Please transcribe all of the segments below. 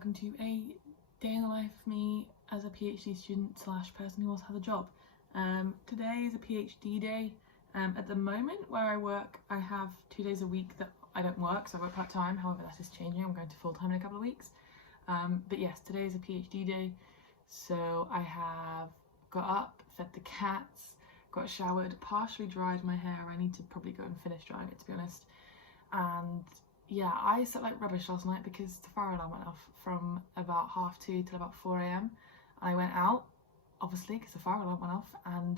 welcome to a day in the life of me as a PhD student slash person who also has a job. Today is a PhD day. At the moment where I work, I have 2 days a week that I don't work, so I work part-time. However, that is changing. I'm going to full-time in a couple of weeks. But yes, today is a PhD day, so I have got up, fed the cats, got showered, partially dried my hair. I need to probably go and finish drying it, to be honest. And yeah, I slept like rubbish last night because the fire alarm went off from about 2:30 till about 4 a.m. I went out, obviously, because the fire alarm went off, and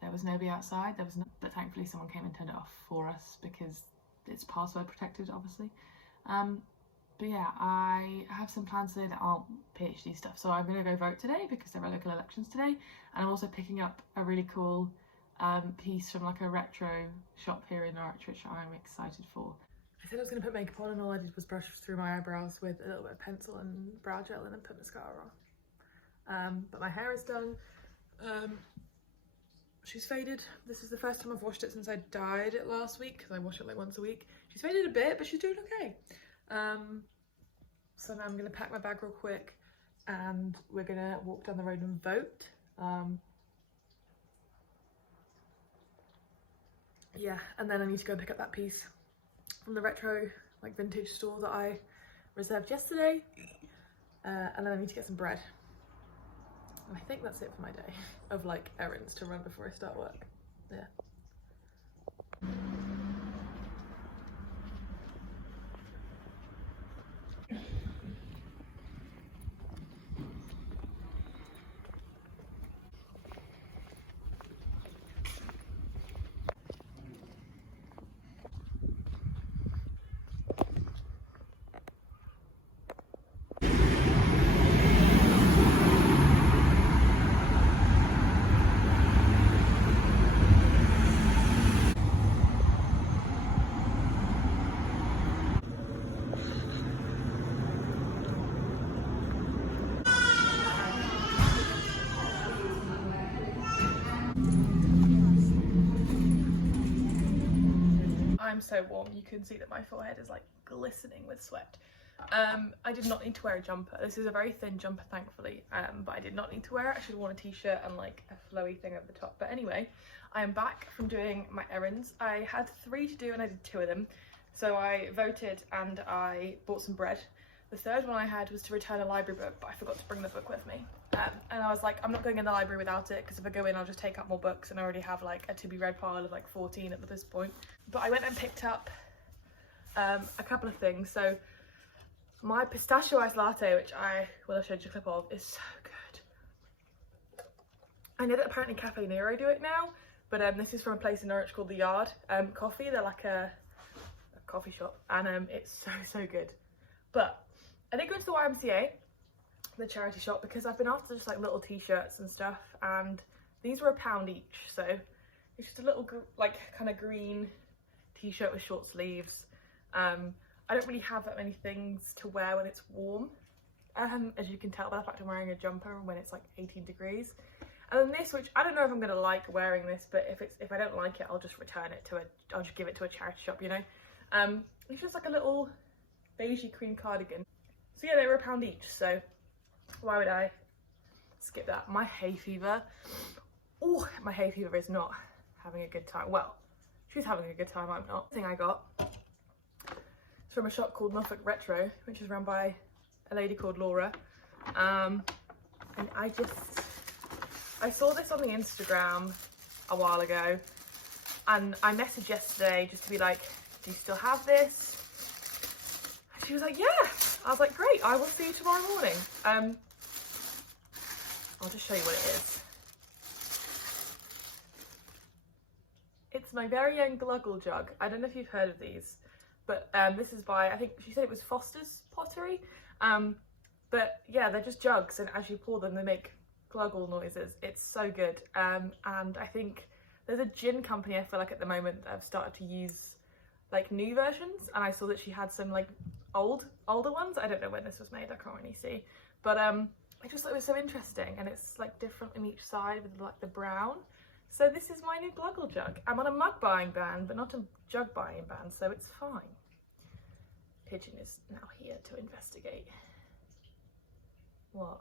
there was nobody outside. But thankfully someone came and turned it off for us because it's password protected, obviously. But yeah, I have some plans today that aren't PhD stuff. So I'm going to go vote today because there are local elections today, and I'm also picking up a really cool piece from like a retro shop here in Norwich, which I'm excited for. I said I was going to put makeup on, and all I did was brush through my eyebrows with a little bit of pencil and brow gel and then put mascara on. But my hair is done. She's faded. This is the first time I've washed it since I dyed it last week, because I wash it like once a week. She's faded a bit, but she's doing okay. So now I'm going to pack my bag real quick and we're going to walk down the road and vote. Yeah, and then I need to go and pick up that piece from the retro like vintage store that I reserved yesterday, and then I need to get some bread, and I think that's it for my day of like errands to run before I start work. Yeah. I'm so warm, you can see that my forehead is like glistening with sweat. I did not need to wear a jumper. This is a very thin jumper, thankfully, but I did not need to wear it. I should have worn a t-shirt and like a flowy thing over the top. But anyway, I am back from doing my errands. I had 3 to do and I did 2 of them. So I voted and I bought some bread. The third one I had was to return a library book, but I forgot to bring the book with me. And I was like, I'm not going in the library without it, because if I go in I'll just take up more books, and I already have like a to be read pile of like 14 at this point. But I went and picked up a couple of things. So my pistachio iced latte, which I will have showed you a clip of, is so good. I know that apparently Cafe Nero do it now, but this is from a place in Norwich called The Yard Coffee. They're like a coffee shop, and it's so good. But I did go to the YMCA, the charity shop, because I've been after just like little t-shirts and stuff, and these were £1 each. So it's just a little like kind of green t-shirt with short sleeves. I don't really have that many things to wear when it's warm, as you can tell by the fact I'm wearing a jumper when it's like 18 degrees. And then this, which I don't know if I'm gonna like wearing this, but if I don't like it, I'll just return it I'll just give it to a charity shop, you know. It's just like a little beigey cream cardigan. So yeah, they were £1 each, so why would I skip that? My hay fever, oh, my hay fever is not having a good time. Well, she's having a good time, I'm not. The thing I got, it's from a shop called Norfolk Retro, which is run by a lady called Laura. And I saw this on the Instagram a while ago, and I messaged yesterday just to be like, do you still have this? She was like, yeah. I was like, great, I will see you tomorrow morning. I'll just show you what it is. It's my very own gluggle jug. I don't know if you've heard of these, but this is by, I think she said it was Foster's Pottery. But yeah, they're just jugs, and as you pour them, they make gluggle noises. It's so good. And I think there's a gin company, I feel like at the moment, that have started to use like new versions, and I saw that she had some like older ones. I don't know when this was made, I can't really see, but I just thought it was so interesting, and it's like different in each side with like the brown. So this is my new gluggle jug. I'm on a mug buying ban, but not a jug buying ban, so it's fine. Pigeon is now here to investigate. What?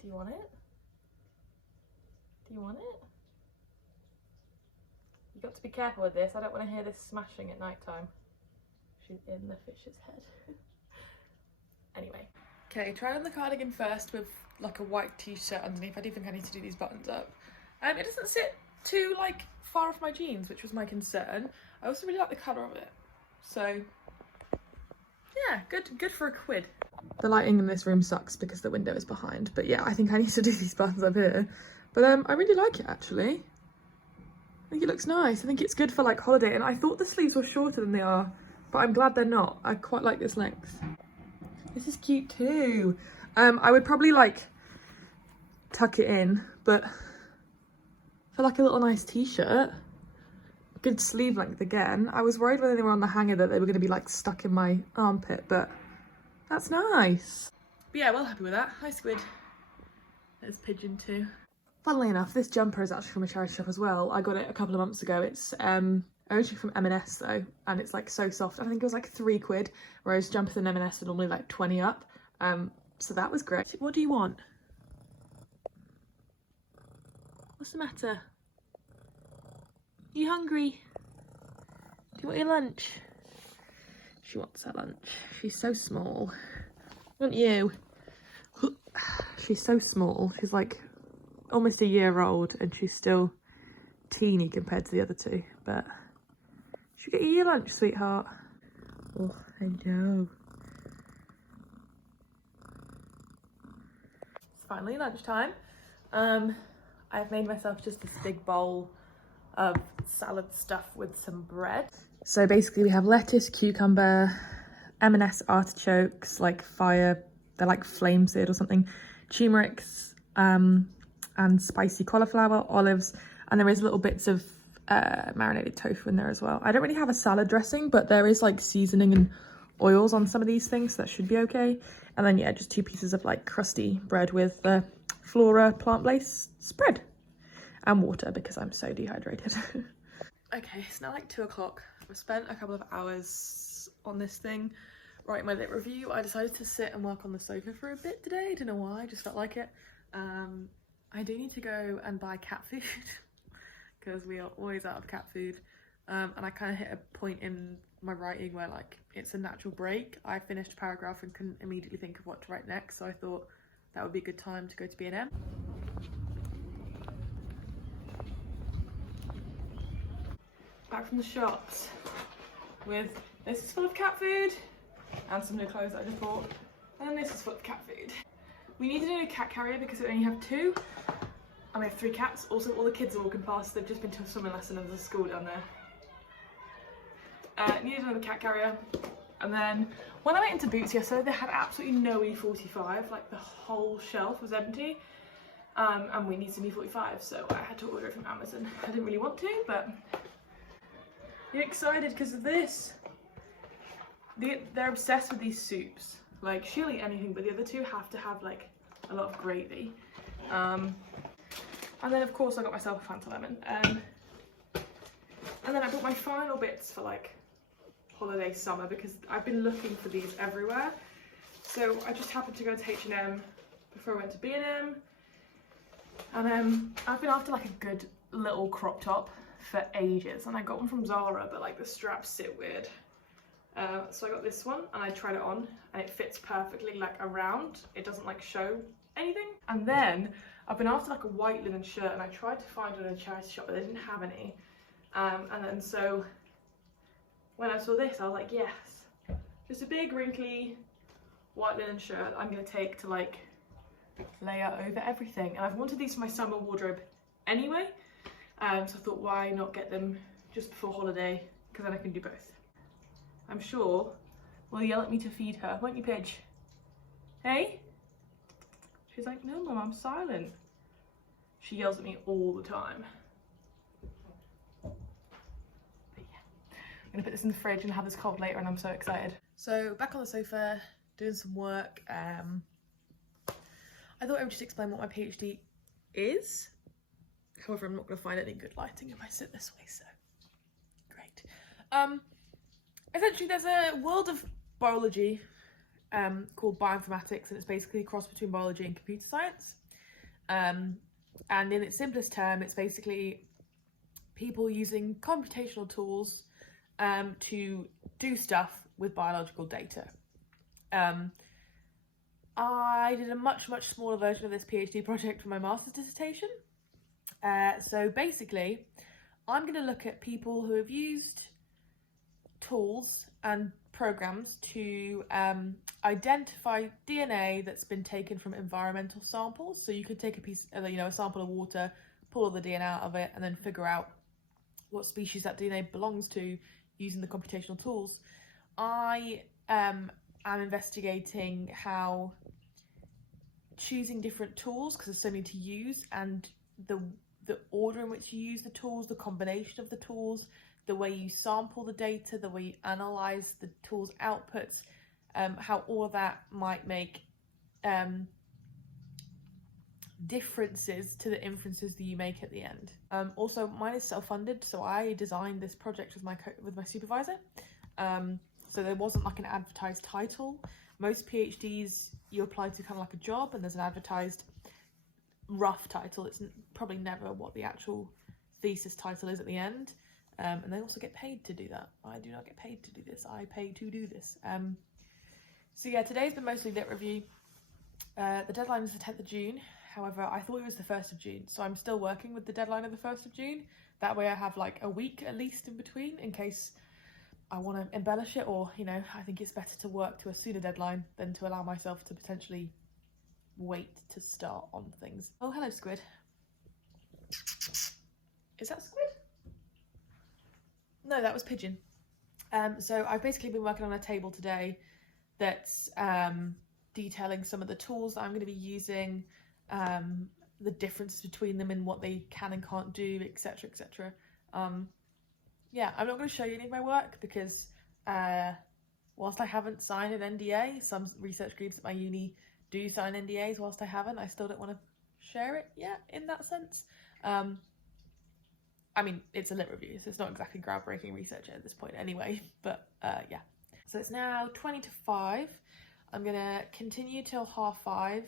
Do you want it? Do you want it? You've got to be careful with this. I don't want to hear this smashing at night time. She's in the fish's head. Anyway. Okay, try on the cardigan first with like a white t-shirt underneath. I do think I need to do these buttons up. It doesn't sit too like far off my jeans, which was my concern. I also really like the colour of it. So yeah, good for a quid. The lighting in this room sucks because the window is behind, but yeah, I think I need to do these buttons up here. But I really like it actually. I think it looks nice. I think it's good for like holiday, and I thought the sleeves were shorter than they are, but I'm glad they're not. I quite like this length. This is cute too. I would probably like tuck it in, but for like a little nice t-shirt, good sleeve length again. I was worried when they were on the hanger that they were going to be like stuck in my armpit, but that's nice. But yeah, well happy with that. Hi Squid. There's Pigeon too. Funnily enough, this jumper is actually from a charity shop as well. I got it a couple of months ago. It's originally from M&S though, and it's like so soft. I think it was like £3, whereas jumpers in M&S are normally like 20 up. So that was great. What do you want? What's the matter? Are you hungry? Do you want your lunch? She wants her lunch. She's so small. Aren't you? She's so small. She's like almost a year old and she's still teeny compared to the other two, but should we get you your lunch, sweetheart? Oh, I know. It's finally lunchtime. I've made myself just this big bowl of salad stuff with some bread. So basically we have lettuce, cucumber, M&S artichokes, like fire, they're like flame seared or something, turmerics, and spicy cauliflower, olives, and there is little bits of marinated tofu in there as well. I don't really have a salad dressing, but there is like seasoning and oils on some of these things, so that should be okay. And then yeah, just 2 pieces of like crusty bread with the Flora plant-based spread and water because I'm so dehydrated. Okay, it's now like 2 o'clock. I've spent a couple of hours on this thing, writing my lit review. I decided to sit and work on the sofa for a bit today. I don't know why, I just felt like it. I do need to go and buy cat food because we are always out of cat food. And I kind of hit a point in my writing where like it's a natural break. I finished a paragraph and couldn't immediately think of what to write next, so I thought that would be a good time to go to B&M. Back from the shops with this is full of cat food and some new clothes that I just bought, and this is full of cat food. We need a new cat carrier because we only have 2 and we have 3 cats. Also, all the kids are walking past. They've just been to a swimming lesson and there's a school down there. Needed another cat carrier. And then when I went into Boots yesterday, they had absolutely no E45. Like the whole shelf was empty. And we need some E45, so I had to order it from Amazon. I didn't really want to, but you're excited because of this. They're obsessed with these soups. Like she'll eat anything, but the other 2 have to have like a lot of gravy. And then of course I got myself a Fanta lemon. And then I bought my final bits for like holiday summer because I've been looking for these everywhere. So I just happened to go to H&M before I went to B&M. And I've been after like a good little crop top for ages, and I got one from Zara, but like the straps sit weird. So I got this one and I tried it on and it fits perfectly like around. It doesn't like show anything. And then I've been after like a white linen shirt and I tried to find one in a charity shop but they didn't have any. And then so when I saw this I was like, yes, just a big wrinkly white linen shirt I'm gonna take to like layer over everything. And I've wanted these for my summer wardrobe anyway. So I thought why not get them just before holiday, because then I can do both. I'm sure will yell at me to feed her, won't you, Pidge? Hey? She's like, no mum, I'm silent. She yells at me all the time. But yeah, I'm gonna put this in the fridge and have this cold later and I'm so excited. So back on the sofa, doing some work. I thought I would just explain what my PhD is. However, I'm not gonna find any good lighting if I sit this way, so great. Essentially there's a world of biology called bioinformatics, and it's basically a cross between biology and computer science. And in its simplest term, it's basically people using computational tools to do stuff with biological data. I did a much smaller version of this PhD project for my master's dissertation. So basically, I'm going to look at people who have used tools and programs to identify DNA that's been taken from environmental samples. So you could take a piece of, a sample of water, pull all the DNA out of it, and then figure out what species that DNA belongs to using the computational tools. I am investigating how choosing different tools, because there's so many to use, and the order in which you use the tools, the combination of the tools, the way you sample the data, the way you analyze the tool's outputs, how all of that might make differences to the inferences that you make at the end. Also, mine is self-funded, so I designed this project with my supervisor. So there wasn't like an advertised title. Most PhDs you apply to kind of like a job, and there's an advertised rough title. It's probably never what the actual thesis title is at the end. And they also get paid to do that. I do not get paid to do this. I pay to do this. So yeah, today's been mostly lit review. The deadline is the 10th of June. However, I thought it was the 1st of June. So I'm still working with the deadline of the 1st of June. That way I have like a week at least in between, in case I want to embellish it, or, I think it's better to work to a sooner deadline than to allow myself to potentially wait to start on things. Oh, hello, squid. Is that squid? No, that was pigeon. So I've basically been working on a table today that's detailing some of the tools that I'm going to be using, the differences between them and what they can and can't do, etc, etc. Yeah, I'm not going to show you any of my work because whilst I haven't signed an NDA, some research groups at my uni do sign NDAs. Whilst I haven't, I still don't want to share it yet in that sense. I mean, it's a lit review, so it's not exactly groundbreaking research at this point anyway, but yeah. So it's now 20 to 5. I'm gonna continue till 5:30,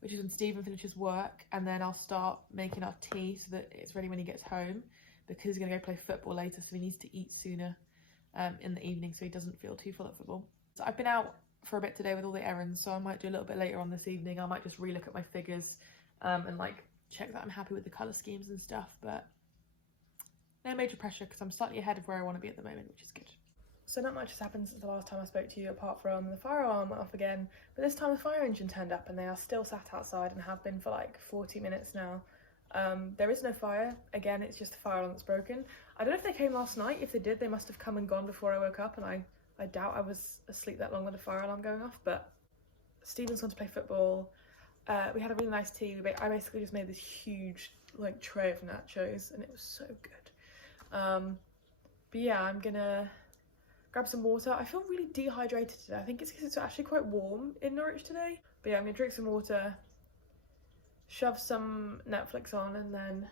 which is when Stephen finishes work, and then I'll start making our tea so that it's ready when he gets home, because he's gonna go play football later, so he needs to eat sooner in the evening so he doesn't feel too full at football. So I've been out for a bit today with all the errands, so I might do a little bit later on this evening. I might just relook at my figures and like check that I'm happy with the colour schemes and stuff, but no major pressure because I'm slightly ahead of where I want to be at the moment, which is good. So not much has happened since the last time I spoke to you, apart from the fire alarm went off again, but this time the fire engine turned up and they are still sat outside and have been for like 40 minutes now. There is no fire. Again, it's just the fire alarm that's broken. I don't know if they came last night. If they did, they must have come and gone before I woke up, and I doubt I was asleep that long with the fire alarm going off, but Stephen's gone to play football. We had a really nice tea. I basically just made this huge like tray of nachos and it was so good. But yeah, I'm gonna grab some water. I feel really dehydrated today. I think it's because it's actually quite warm in Norwich today. But yeah, I'm gonna drink some water, shove some Netflix on, and then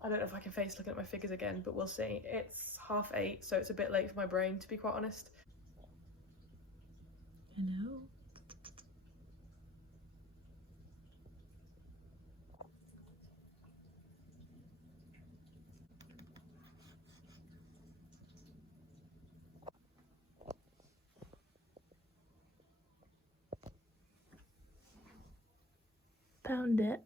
I don't know if I can face looking at my figures again, but we'll see. It's 8:30, so it's a bit late for my brain, to be quite honest. Hello. Found it.